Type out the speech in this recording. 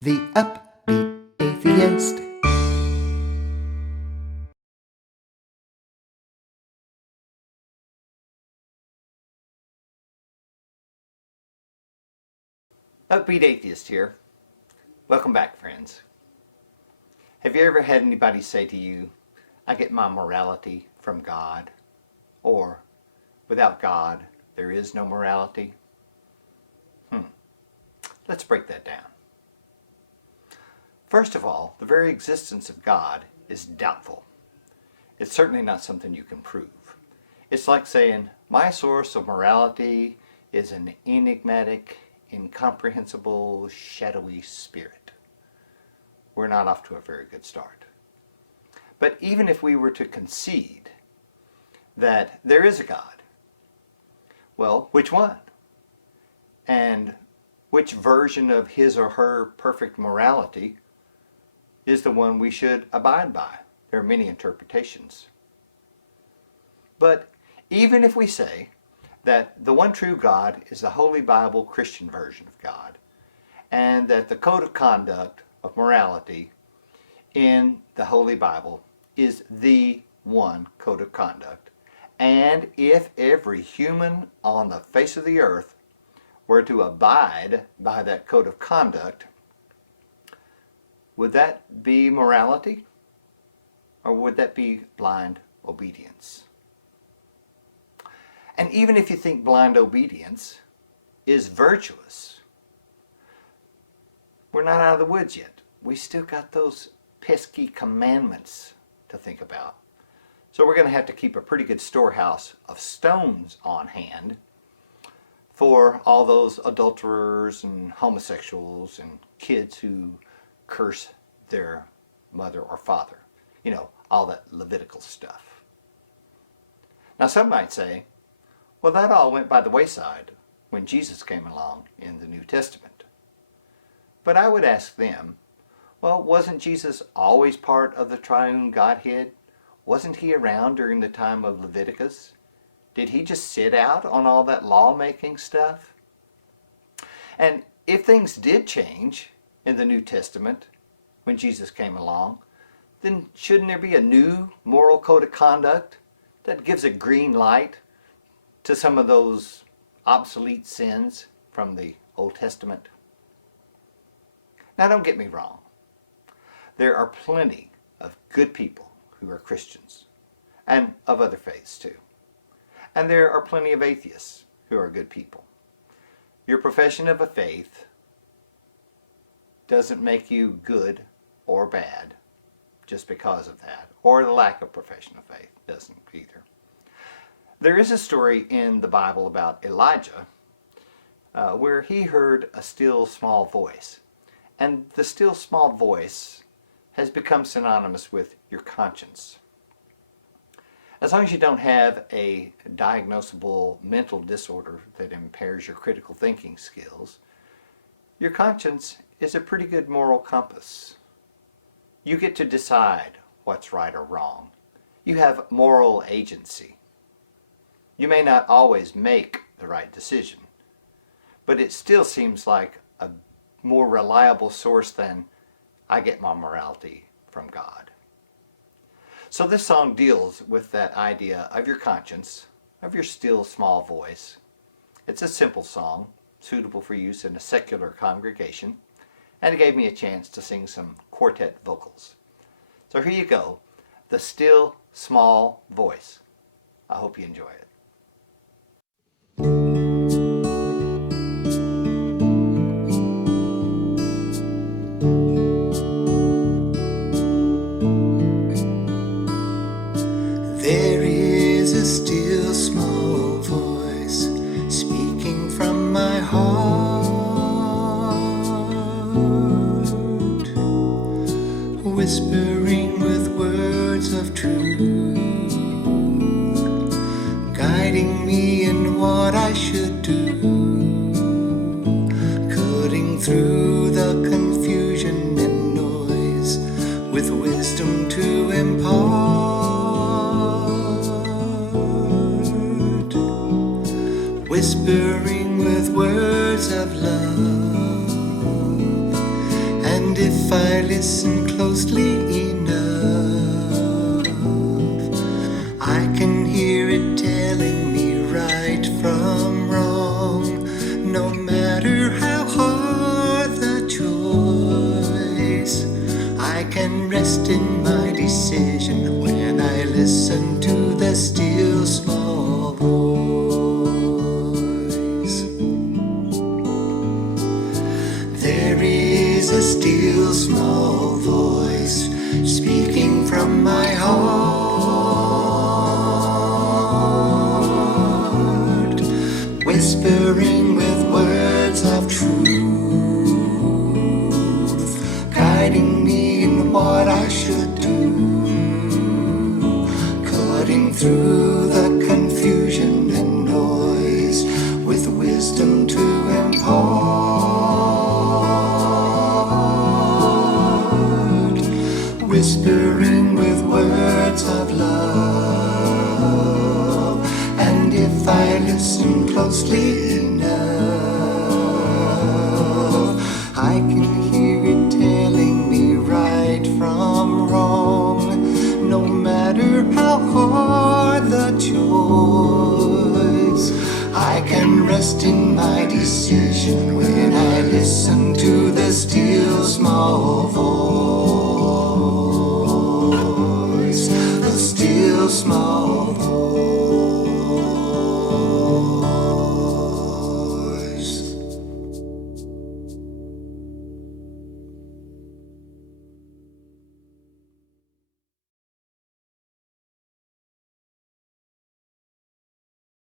The Upbeat Atheist. Upbeat Atheist here. Welcome back, friends. Have you ever had anybody say to you, I get my morality from God? Or, without God, there is no morality? Let's break that down. First of all, the very existence of God is doubtful. It's certainly not something you can prove. It's like saying, my source of morality is an enigmatic, incomprehensible, shadowy spirit. We're not off to a very good start. But even if we were to concede that there is a God, well, which one? And which version of his or her perfect morality is the one we should abide by? There are many interpretations. But even if we say that the one true God is the Holy Bible Christian version of God, and that the code of conduct of morality in the Holy Bible is the one code of conduct, and if every human on the face of the earth were to abide by that code of conduct, would that be morality? Or would that be blind obedience? And even if you think blind obedience is virtuous, we're not out of the woods yet. We still got those pesky commandments to think about. So we're going to have to keep a pretty good storehouse of stones on hand for all those adulterers and homosexuals and kids who curse their mother or father. You know, all that Levitical stuff. Now some might say, well, that all went by the wayside when Jesus came along in the New Testament. But I would ask them, well, wasn't Jesus always part of the triune Godhead? Wasn't he around during the time of Leviticus? Did he just sit out on all that law-making stuff? And if things did change in the New Testament when Jesus came along, then shouldn't there be a new moral code of conduct that gives a green light to some of those obsolete sins from the Old Testament? Now don't get me wrong. There are plenty of good people who are Christians, and of other faiths too. And there are plenty of atheists who are good people. Your profession of a faith doesn't make you good or bad just because of that, or the lack of profession of faith doesn't either. There is a story in the Bible about Elijah where he heard a still small voice. And the still small voice has become synonymous with your conscience. As long as you don't have a diagnosable mental disorder that impairs your critical thinking skills, your conscience is a pretty good moral compass. You get to decide what's right or wrong. You have moral agency. You may not always make the right decision, but it still seems like a more reliable source than I get my morality from God. So this song deals with that idea of your conscience, of your still small voice. It's a simple song, suitable for use in a secular congregation, and it gave me a chance to sing some quartet vocals. So here you go, the still small voice. I hope you enjoy it. There is a still small voice speaking from my heart, whispering with words of truth, guiding me in what I should do, cutting through the confusion and noise with wisdom to impart. Whispering with words of love And if I listen closely enough, I can hear it telling me right from wrong. No matter how hard the choice, I can rest in my decision when I listen to the still small voice. There is a still small voice speaking from my heart, whispering with words of truth, guiding me in what I should do, cutting through the confusion and noise with wisdom to impart, whispering with words of love. And if I listen closely enough, I can hear it telling me right from wrong. No matter how hard the choice, I can rest in my decision